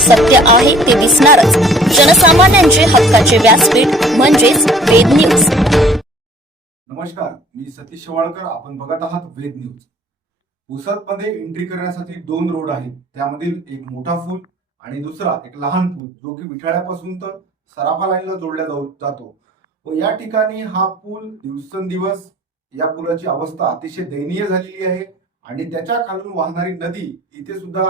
सत्य आहे ते दिसणारच. जनसामान्यांचे हक्काचे व्यासपीठ म्हणजेच वेद न्यूज. नमस्कार मी सतीश शेवाळकर. आपण बघत आहात वेद न्यूज. पुसदमध्ये एंट्री करण्यासाठी दोन रोड आहेत. त्यामधील एक मोठा पूल आणि दुसरा एक लहान पूल जो की विठाळ्यापासून तर सराफा लाईनला जोडला जाऊ जातो. व या ठिकाणी हा पूल दिवसेंदिवस या पुलाची अवस्था अतिशय दयनीय झालेली आहे. आणि त्याच्या खालून वाहणारी नदी इथे सुद्धा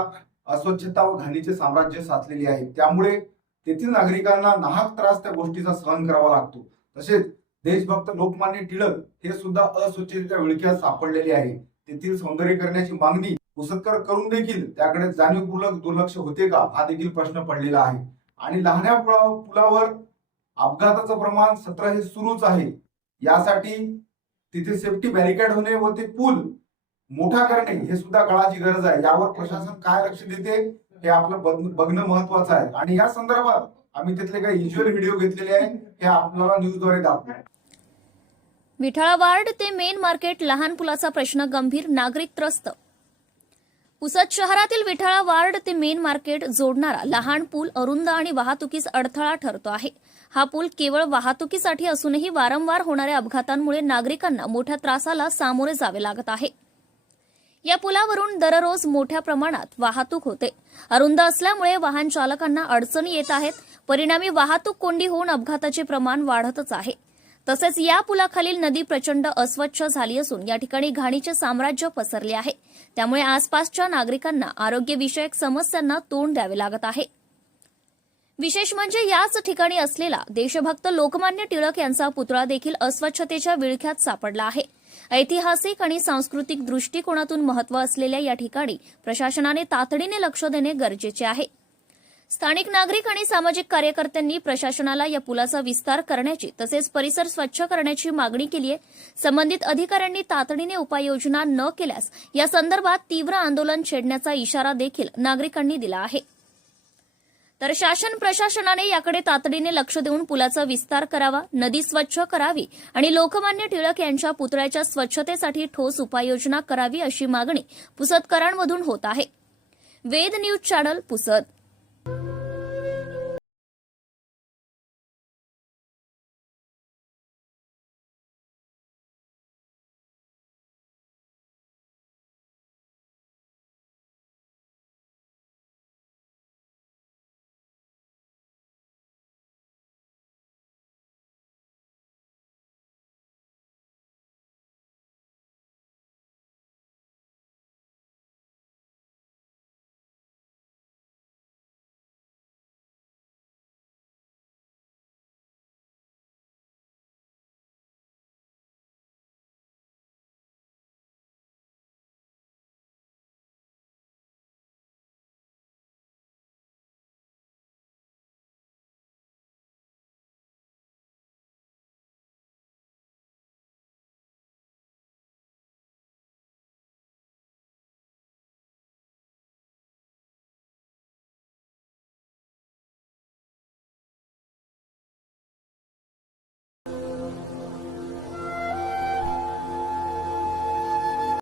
अस्वच्छता व घाणीचे साम्राज्य साचलेले आहे. त्यामुळे तेथील नागरिकांना नाहक त्रास त्या गोष्टीचा सहन करावा लागतो. तसेच देशभक्त लोकमान्य टिळक हे सुद्धा अस्वच्छतेच्या विळख्यात सापडलेले आहे. तेथील सौंदर्यीकरणाची मागणी पुसत्कर करून देखील त्याकडे जाणीवपूर्वक दुर्लक्ष होते का हा देखील प्रश्न पडलेला आहे. आणि लहान्या पुलावर अपघाताचं प्रमाण सतरा हे सुरूच आहे. यासाठी तिथे सेफ्टी बॅरिकेड होणे व ते पूल मोठा करणे हे सुद्धा काळाची गरज आहे. यावर प्रशासन काय लक्ष देते हे आपलं बघणं महत्वाचं आहे. आणि या संदर्भात आम्ही तिथले काही व्हिज्युअल व्हिडिओ घेतलेले आहेत हे आपल्याला न्यूजद्वारे दाखवू. विठाळा वार्ड ते मेन मार्केट लहान पुलाचा प्रश्न गंभीर नागरिक त्रस्त. पुसद शहरातील विठाळा वार्ड ते मेन मार्केट जोडणारा लहान पूल अरुंद आणि वाहतुकीस अडथळा ठरतो आहे. हा पूल केवळ वाहतुकीसाठी असूनही वारंवार होणाऱ्या अपघातांमुळे नागरिकांना मोठ्या त्रासाला सामोरे जावे लागत आहे. या पुलावरून दररोज मोठ्या प्रमाणात वाहतूक होते. अरुंद असल्यामुळे वाहन चालकांना अडचणी येत आहेत. परिणामी वाहतूक कोंडी होऊन अपघाताचे प्रमाण वाढतच आहे. तसेच या पुलाखालील नदी प्रचंड अस्वच्छ झाली असून या ठिकाणी घाणीचे साम्राज्य पसरले आहे. त्यामुळे आसपासच्या नागरिकांना आरोग्यविषयक समस्यांना तोंड द्यावे लागत आहे. विशेष म्हणजे याच ठिकाणी असलेला देशभक्त लोकमान्य टिळक यांचा पुतळा देखील अस्वच्छतेच्या विळख्यात सापडला आहे. ऐतिहासिक आणि सांस्कृतिक दृष्टिकोनातून महत्त्व असलेल्या या ठिकाणी प्रशासनाने तातडीने लक्ष देणे गरजेचे आहे. स्थानिक नागरिक आणि सामाजिक कार्यकर्त्यांनी प्रशासनाला या पुलाचा विस्तार करण्याची तसेच परिसर स्वच्छ करण्याची मागणी केली आहे संबंधित अधिकाऱ्यांनी तातडीने उपाययोजना न केल्यास या संदर्भात तीव्र आंदोलन छेडण्याचा इशारा देखील नागरिकांनी दिला आहे. तर शासन प्रशासनाने याकडे तातडीने लक्ष देऊन पुलाचा विस्तार करावा नदी स्वच्छ करावी आणि लोकमान्य टिळक यांच्या पुतळ्याच्या स्वच्छतेसाठी ठोस उपाययोजना करावी अशी मागणी पुसदकरांमधून होत आहे. वेद न्यूज चॅनल पुसद